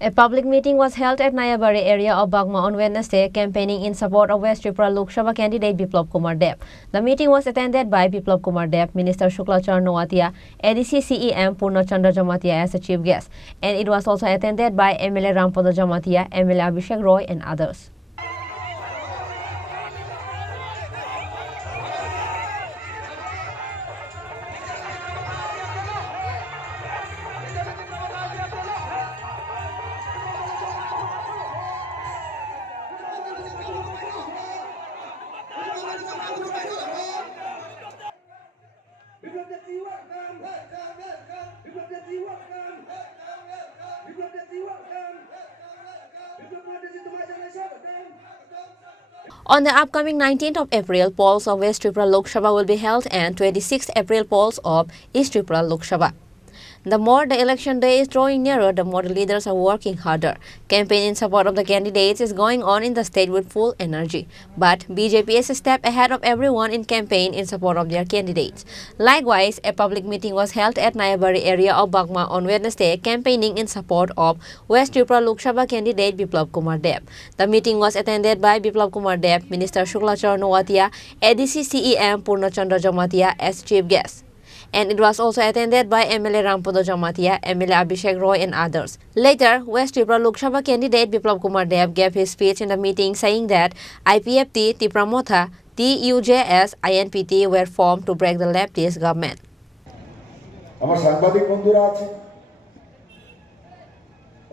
A public meeting was held at Nayabari area of Bagma on Wednesday, campaigning in support of West Tripura Lok Sabha candidate Biplab Kumar Deb. The meeting was attended by Biplab Kumar Deb, Minister Shukla Charan Noatia, ADC CEM Purna Chandra Jamatia as a chief guest, and it was also attended by MLA Rampada Jamatia, MLA Abhishek Roy, and others. On the upcoming 19th of April, polls of West Tripura Lok Sabha will be held, and 26th April polls of East Tripura Lok Sabha. The more the election day is drawing nearer, the more the leaders are working harder. Campaign in support of the candidates is going on in the state with full energy. But BJP is a step ahead of everyone in campaign in support of their candidates. Likewise, a public meeting was held at Nayabari area of Bagma on Wednesday, campaigning in support of West Tripura Lok Sabha candidate Biplab Kumar Deb. The meeting was attended by Biplab Kumar Deb, Minister Shukla Charan Noatia, ADC CEM Purna Chandra Jamatia as chief guest. And it was also attended by MLA Rampada Jamatia, MLA Abhishek Roy, and others. Later, West Tripura Lok Sabha candidate Biplab Kumar Deb gave his speech in the meeting, saying that IPFT, Tipramotha, TUJS, INPT were formed to break the leftist government. আমার সাংবাদিক বন্ধুরা আছে,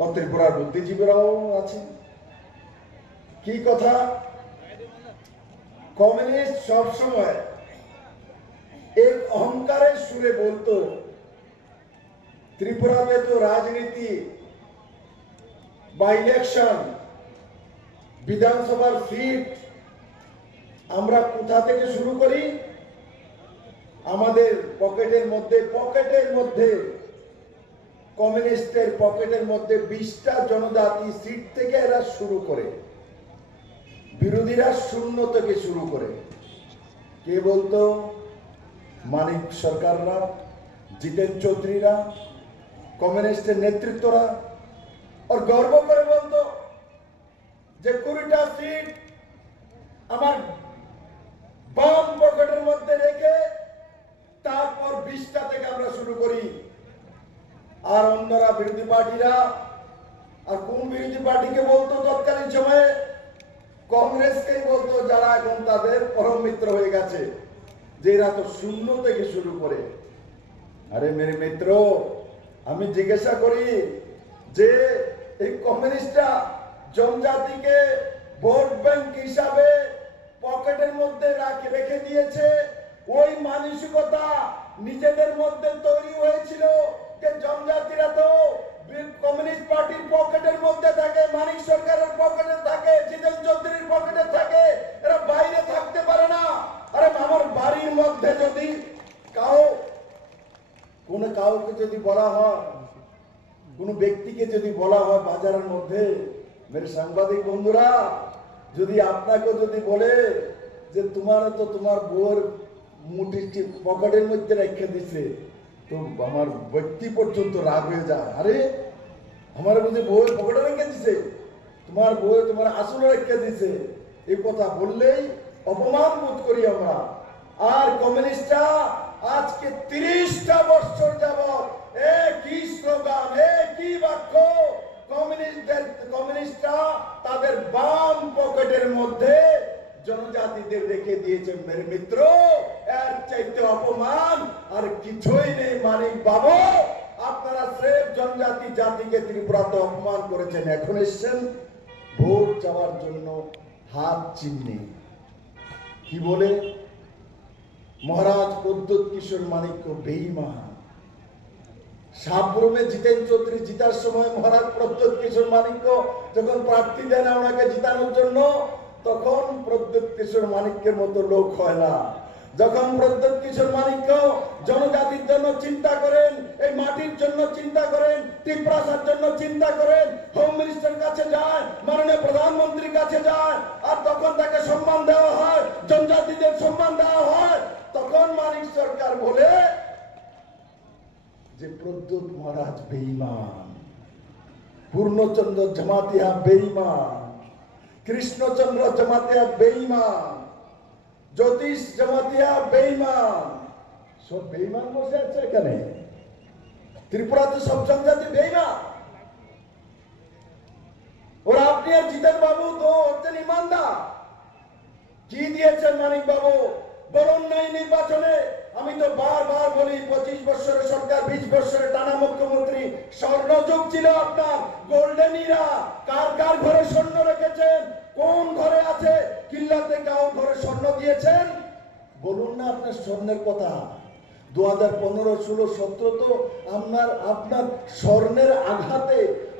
ও ত্রিপুরার বুদ্ধিজীবীরাও আছে। কি কথা, communist সব সময় एक अहंकारेर सुरे बोलतो त्रिपुरा में तो राजनीति बाई इलेक्शन विधानसभा सीट আমরা কোথা থেকে শুরু করি, আমাদের পকেটের মধ্যে কমিউনিস্টের পকেটের মধ্যে 20টা জনজাতি সিট থেকে এরা শুরু করে, বিরোধীরা শূন্য থেকে শুরু করে। কে বলতো? মানিক সরকাররা, জিতেন চৌধুরীরা, কমিউনিস্টের নেতৃত্বরা, আর গর্ব করে বলতো যে 20টা সিট আমার বাম পকেটের মধ্যে রেখে তারপর 20টা থেকে আমরা শুরু করি। আর অন্যরা বিরোধী পার্টিরা, আর কোন বিরোধী পার্টিকে বলতো তৎকালীন সময়ে? কংগ্রেসকেই বলতো, যারা এখন তাদের পরম মিত্র হয়ে গেছে, যে এরা তো শূন্য থেকে শুরু করে। আরে মেরে মিত্র, আমি জিজ্ঞাসা করি যে এই কমিউনিস্টরা জনজাতিকে ভোট ব্যাংক হিসাবে পকেটের মধ্যে রেখে দিয়েছে। ওই মানসিকতা নিজেদের মধ্যে তৈরি হয়েছিল যে জনজাতিরা তো কমিউনিস্ট পার্টির পকেটের মধ্যে থাকে, মানিক সরকারের পকেটে থাকে, জিতেন চৌধুরীর পকেটে থাকে, এরা বাইরে থাকতে পারে না। আরে আমার বাড়ির মধ্যে যদি কাউকে যদি বলা হয়, কোন ব্যক্তিকে যদি বলা হয় বাজারের মধ্যে, মেরে সাংবাদিক বন্ধুরা, যদি আপনাকে যদি বলে যে তোমার বউর মুঠিটি পকেটের মধ্যে রেখে দিছে, তো আমার ব্যক্তি পর্যন্ত রাগ হয়ে যায়। আরে আমার বুঝি বউয়ের পকেটে রেখে দিছে, তোমার বউ তোমার আসলে রেখে দিছে, এই কথা বললেই অপমান বোধ করি আমরা। আর কমিউনিস্টরা আজকে 30টা বছর যাবত একই স্লোগান, একই বাক্য, কমিউনিস্টরা তাদের বাম পকেটের মধ্যে জনজাতিদের রেখে দিয়েছে। মেরে মিত্র, এর চাইতে অপমান আর কিছুই নেই। মানিক বাবু, আপনারা স্রেফ জনজাতি জাতিকে ত্রিপুরাতে অপমান করেছেন, এখন এসছেন ভোট চাওয়ার জন্য হাত চিহ্নে। কি বলে? মহারাজ প্রদ্যোৎ কিশোর মানিক্য বেঈমান। সাবরুমে জিতেন চৌধুরী জিতার সময় মহারাজ প্রদ্যোৎ কিশোর মানিক্য যখন প্রার্থী দেন ওনাকে জিতানোর জন্য, তখন প্রদ্যোৎ কিশোর মানিক্যের মতো লোক হয় না। যখন প্রদ্যোৎ কিশোর মানিক্য জনজাতির জন্য চিন্তা করেন, এই মাটির জন্য চিন্তা করেন, ত্রিপুরার জন্য চিন্তা করেন, হোম মিনিস্টার কাছে যায়, মাননীয় প্রধানমন্ত্রীর কাছে যায়, আর তখন তাকে সম্মান দেওয়া হয়, জনজাতিদের সম্মান দেওয়া হয়, তখন মানিক সরকার বলে যে প্রদ্যোৎ মহারাজ বেঈমান। পূর্ণচন্দ্র জমাতিয়া বেঈমান, কৃষ্ণচন্দ্র জমাতিয়া বেঈমান, জ্যোতিষ জমাতিয়া বেঈমান, সব বেঈমান বসে আছে এখানে। ত্রিপুরাতে সব জনজাতি বেঈমান। ওরা আপনি আর জিতেন বাবু তো হচ্ছেন ইমানদার। কি দিয়েছেন মানিক বাবু বলুন নাই নির্বাচনে? আমি তো বারবার বলি 25 বছরের সরকার, 20 বছরের টানা মুখ্যমন্ত্রী, স্বর্ণযুগ ছিল আপনার, গোল্ডেন ইরা। কার কার ঘরে স্বর্ণ রেখেছেন? কোন ঘরে আছে? কিল্লাতে কার ঘরে স্বর্ণ দিয়েছেন? বলুন না আপনার স্বর্ণের কথা। 2015, 16, 17 তো আপনার স্বর্ণের আঘাতে,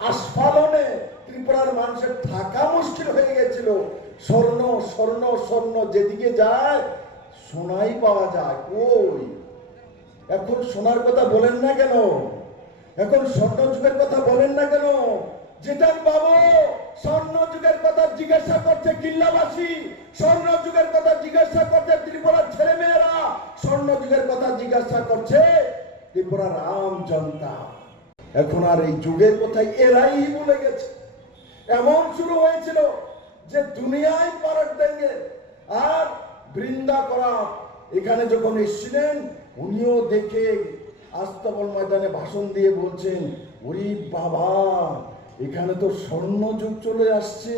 আস্ফালনে ত্রিপুরার মানুষের থাকা মুশকিল হয়ে গেছিল। স্বর্ণ স্বর্ণ স্বর্ণ, যেদিকে যায় সোনাই পাওয়া যায়। কই এখন সোনার কথা বলেন না কেন? এখন স্বর্ণ যুগের কথা বলেন না কেন? যেটান বাবু স্বর্ণ যুগের কথা জিজ্ঞাসা করছে কিল্লাবাসী, স্বর্ণ যুগের কথা জিজ্ঞাসা করছে ত্রিপুরার ছেলেমেয়েরা, স্বর্ণ যুগের কথা জিজ্ঞাসা করছে ত্রিপুরার আম জনতা। এখন আর এই যুগের কথাই এরাই ভুলে গেছে। এমন শুরু হয়েছিল যে দুনিয়ায় পারট দেঙ্গে আর বৃন্দা করা এখানে যখন এসেছিলেন, উনিও দেখে আস্তাবল ময়দানে ভাষণ দিয়ে বলছেন, ওরে বাবা এখানে তো স্বর্ণ যুগ চলে আসছে,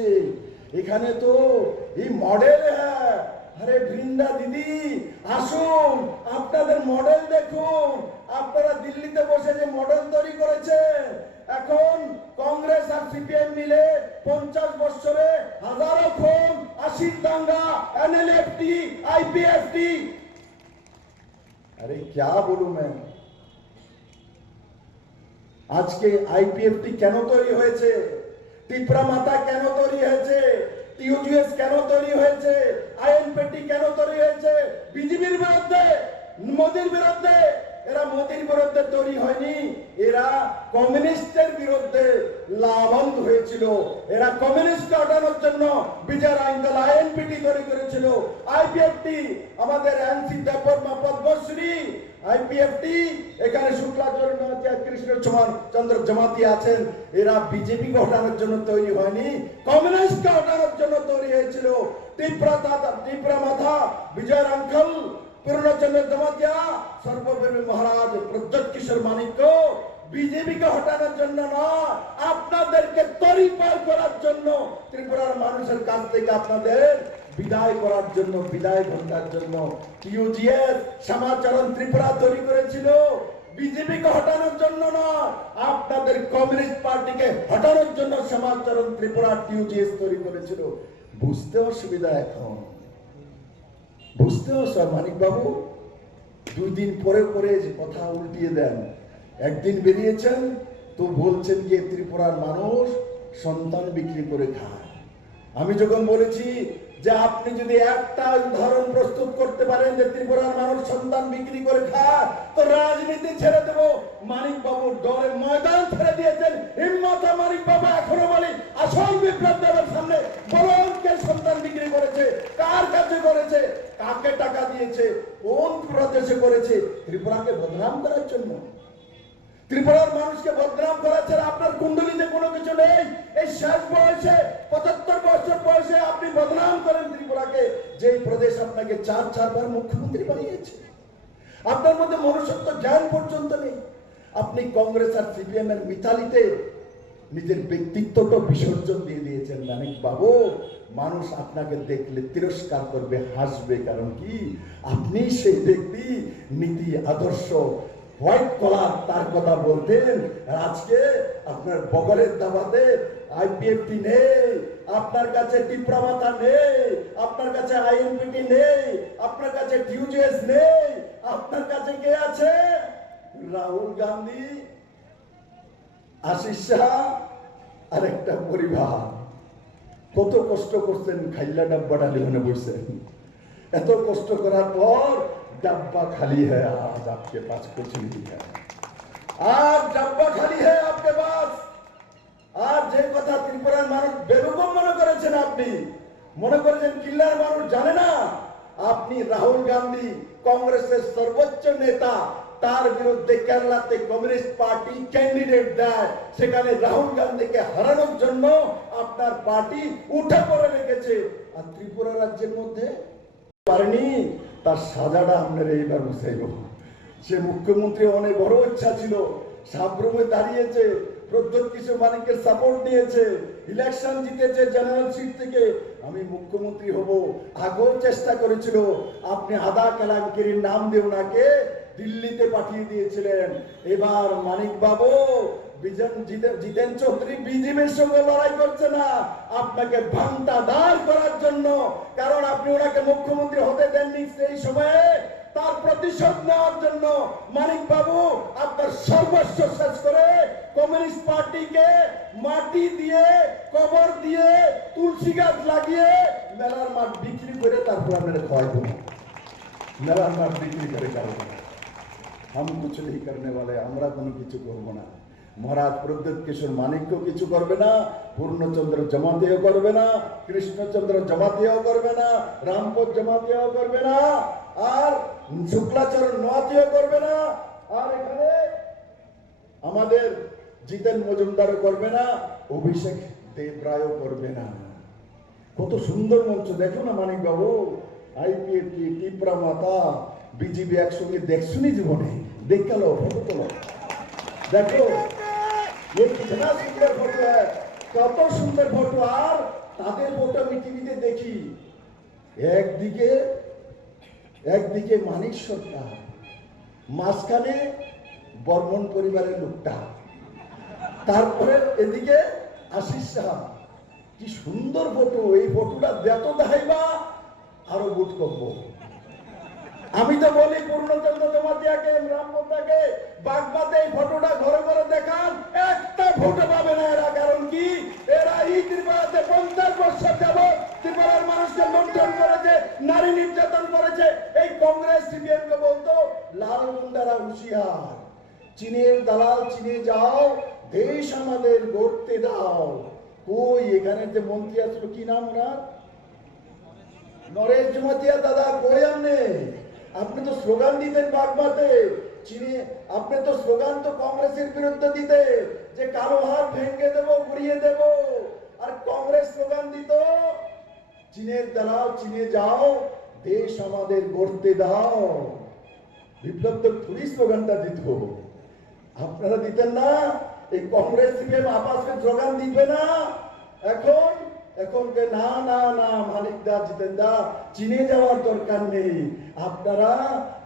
এখানে তো এই মডেল। হ্যাঁ আরে বৃন্দা দিদি আসুন, আপনাদের মডেল দেখুন। আপনারা দিল্লিতে বসে যে মডেল তৈরি করেছেন, এখন কংগ্রেস আর সিপিএম মিলে 50 বছরে হাজারো খুন, 80 দাঙ্গা, এনএলএফটি, আইপিএফটি। अरे क्या बोलूं मैं? আজকে আইপিএফটি কেন তৈরি হয়েছে? টিপরা মাতা কেন তৈরি হয়েছে? টিউজিএস কেন তৈরি হয়েছে? আইএনপিটি কেন তৈরি হয়েছে? বিজেপির বিরুদ্ধে, মোদির বিরুদ্ধে। এরা মোদির বিরুদ্ধে তৈরি হয়নি, এরা কমিউনিস্টের বিরুদ্ধে লাভবান হয়েছিল। এরা কমিউনিস্টকে হটানোর জন্য বিজয় আঙ্কেল আইএনপিটি তৈরি করেছিল। আইপিএফটি আমাদের এনসি দেববর্মা পদ্মশ্রী, আইপিএফটি এখানে শুক্লাচরণ কৃষ্ণচন্দ্র জমাতি আছেন। এরা বিজেপি কে হটানোর জন্য তৈরি হয়নি, কমিউনিস্ট কে হটানোর জন্য তৈরি হয়েছিল। ত্রিপুরা মাথা বিজয় আঙ্কেল, পূর্ণচন্দ্র জমাতিয়া, সর্বপ্রেমী মহারাজ প্রদ্যোৎ কিশোর মানিক্য বিজেপি কে হটানোর জন্য না, আপনাদেরকে তরিপার করার জন্য, ত্রিপুরার মানুষের কাছ থেকে আপনাদের বিদায় করার জন্য, বিদায় ঘটার জন্য টিউজিএস সমাচরণ ত্রিপুরা তৈরি করেছিল। বিজেপি কে হটানোর জন্য না, আপনাদের কমিউনিস্ট পার্টিকে হটানোর জন্য সমাচরণ ত্রিপুরা টিউজিএস তৈরি করেছিল। বুঝতে অসুবিধা এখন, বুঝতেও স্যার মানিক বাবু 2 দিন পরে পরে যে কথা উল্টিয়ে দেন। একদিন বেরিয়েছেন তো বলছেন যে ত্রিপুরার মানুষ সন্তান বিক্রি করে খায়। আমি যখন বলেছি যে আপনি যদি একটা উদাহরণ প্রস্তুত করতে পারেন যে ত্রিপুরার মানুষ সন্তান বিক্রি করে খায়, তো রাজনীতি ছেড়ে দেব। মানিক বাবুর ডরে ময়দান ছেড়ে দিয়েছেন। হিম্মত মানিক বাবু এখনো বলি, আসল বিপ্লব দেবের সামনে বলুন কে সন্তান বিক্রি করেছে, কার কাছে করেছে, কাকে টাকা দিয়েছে, কোন প্রদেশে করেছে? ত্রিপুরাকে বদনাম করার জন্য, ত্রিপুরার মানুষকে বদনাম করেছেন। আপনার কুণ্ডলিতে কোনো কিছু নেই। এই শেষ বয়সে 75 বছর বয়সে আপনি বদনাম করেন ত্রিপুরাকে, যেই প্রদেশ আপনাকে 4 বার মুখ্যমন্ত্রী বানিয়েছে। আপনার মধ্যে মনুষ্যত্ব জ্ঞান পর্যন্ত নেই। আপনি কংগ্রেস আর সিপিএম এর মিতালিতে নিজের ব্যক্তিত্বটা বিসর্জন দিয়ে দিয়েছেন। মানিক বাবু মানুষ আপনাকে দেখলে তিরস্কার করবে, হাসবে। কারণ কি? আপনি সেই ব্যক্তি, নীতি আদর্শ হোয়াইট কলার তার কথা বলতেন। আজকে আপনার বগলের দাবাতে আইপিএফটি নেই, আপনার কাছে টিপরা মাথা নেই, আপনার কাছে আইএনপিটি নেই, আপনার কাছে টিউজিএস নেই। আপনার কাছে কে আছে? রাহুল গান্ধী, আশিস শাহ আর একটা পরিবার। কত কষ্ট করছেন, খাইলা ডাব্বাটা লিখনে বসছেন। এত কষ্ট করার পর डब्बा खाली है। आज आपके पास कुछ नहीं है, आज डब्बा खाली है आपके पास। आज যে কথা ত্রিপুরার মানুষ বেরকম মনে করেছেন, আপনি মনে করেছেন কিল্লার মানুষ জানে না। আপনি রাহুল গান্ধী, কংগ্রেসের সর্বোচ্চ নেতা, তার বিরুদ্ধে কেরালাতে কমিউনিস্ট পার্টি ক্যান্ডিডেট দেয়, সেখানে রাহুল গান্ধীকে হারানোর জন্য আপনার পার্টি উঠে পড়ে রেখেছে, আর ত্রিপুরা রাজ্যের মধ্যে পারেনি, তার সাজাটা আপনার এইবার বুঝাইব। সে মুখ্যমন্ত্রী অনেক বড় ইচ্ছা ছিল, সাবরুমে দাঁড়িয়েছে, প্রদ্যোৎ কিশোর মানিকের সাপোর্ট নিয়েছে, ইলেকশন জিতেছে জেনারেল সিট থেকে, আমি মুখ্যমন্ত্রী হব, আগেও চেষ্টা করেছিল। আপনি আদা কালামগিরির নাম দিয়ে ওনাকে দিল্লিতে পাঠিয়ে দিয়েছিলেন। এবার মানিক বাবু জিতেন চৌধুরী বিজেপির সঙ্গে লড়াই করছে না, আপনাকে ভাঙটা দাঁড় করার জন্য, কারণ আপনি ওনাকে মুখ্যমন্ত্রী হতে দেননি সেই সময়ে। তার প্রতিশোধ নেওয়ার জন্য মানিক বাবু আপনার সর্বস্ব শেষ করে কমিউনিস্ট পার্টিকে মাটি দিয়ে, কবর দিয়ে, তুলসী গাছ লাগিয়ে মেলার মাঠ বিক্রি করে তারপর আপনারা খাওয়াই দেবো। মেলার মাঠ বিক্রি করে খাওয়াবো। हम कुछ नहीं करने वाले, আমরা কোনো কিছু করব না। মহারাজ প্রদ্যোৎ কিশোর মানিক্য কিছু করবে না, পূর্ণচন্দ্র জমাতেও করবে না, কৃষ্ণচন্দ্র জমাতেও করবে না, রামপদ জমাতেও করবে না, আর শুক্লাচরণ নোয়াতেও করবে না, আর এখানে আমাদের জিতেন মজুমদারও করবে না, অভিষেক দেবরায়ও করবে না। কত সুন্দর মঞ্চ দেখো না মানিক বাবু, আইপিএফটি, টিপরা মাতা, বিজেপি একসঙ্গে দেখছুনি জীবনে, দেখ গেল ফটো তোলো, দেখো কিতনা সুন্দর ফটো, কত সুন্দর ফটো। আর তাদের ফটো আমি টিভিতে দেখি, একদিকে মানিক সরকার, মাঝখানে বর্মন পরিবারের লোকটা, তারপরে এদিকে আশিস সাহা। কি সুন্দর ফটো, এই ফটোটা যত দেখাইবা আরো ভোট করবো। আমি তো বলি পূর্ণচন্দ্র জমাতিয়াকে, রামপদাকে, বাগবাতে এই ফটোটা ঘরে ঘরে দেখান, একটা ভোট পাবে না এরা। কারণ কি, এরা এই ত্রিপুরাতে 50 বছর যাবৎ ত্রিপুরার মানুষকে লুণ্ঠন করেছে, নারী নির্যাতন করেছে। এই কংগ্রেস সিপিএম কে বলতো লাল গুন্ডারা হুঁশিয়ার, চীনের দালাল চীনে যাও, দেশ আমাদের গড়তে দাও। কই এখানে যে মন্ত্রী আসল, কি নাম ওনার, নরেশ জমাতিয়া দাদা, কই আপনি তো স্লোগান দিতেন বাগবাতে চীনে, আপনি তো স্লোগান তো কংগ্রেসের বিরুদ্ধে দিতে যে কালো হাত ভেঙে দেবো, ঘুরিয়ে দেব, আর কংগ্রেস স্লোগান দিত চীনের দালাল চীনে যাও, দেশ আমাদের গড়তে দাও। বিপ্লব তো পুলিশ স্লোগানটা দিত, আপনারা দিতেন না। এই কংগ্রেস সিপিএম আপস में স্লোগান দিবে না। এখন কে না না না, মানিক দা, জিতেন দা, চীনে যাওয়ার দরকার নেই, আপনারা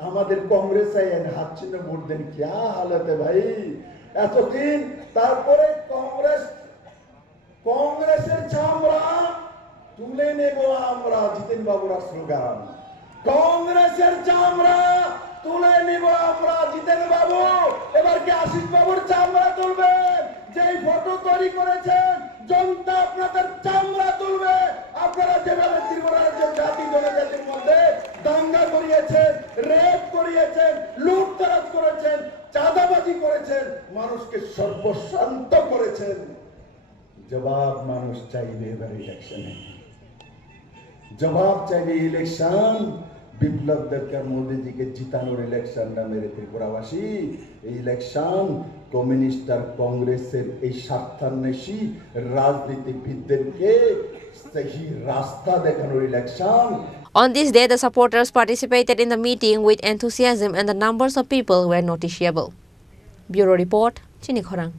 আমাদের কংগ্রেস হাত চিহ্ন ভোট দেন। क्या हालत है भाई এতদিন। তারপরে কংগ্রেসের চামড়া তুলে নেব আমরা, জিতেন বাবুর স্লোগান, কংগ্রেসের চামড়া তুলে নিব আমরা, জিতেন বাবু। এবার কি আশিস বাবুর চামড়া তুলবেন? যেই ফটো তৈরি করেছেন জনতা আপনাদের চামড়া তুলবে। আপনারা যেভাবে ত্রিপুরা রাজ্যের জাতি জনজাতির মধ্যে দাঙ্গা করিয়েছেন, রেপ করিয়েছেন, লুটতরাজ করেছেন, চাঁদাবাজি করেছেন, মানুষকে সর্বশান্ত করেছেন, জবাব মানুষ চাইবে এবার ইলেকশনে, জবাব চাইবে ইলেকশন। বিপ্লব দরকার মোদী जी के जिताনোর ইলেকশন না মেরে ত্রিপুরাবাসী। এই ইলেকশন কমিউনিস্ট আর কংগ্রেসের এই স্বার্থান্বেষী রাজনীতিবিদদেরকে সহি রাস্তা দেখানোর election. On this day, the supporters participated in the meeting with enthusiasm and the numbers of people were noticeable. Bureau Report, Chini Khorang.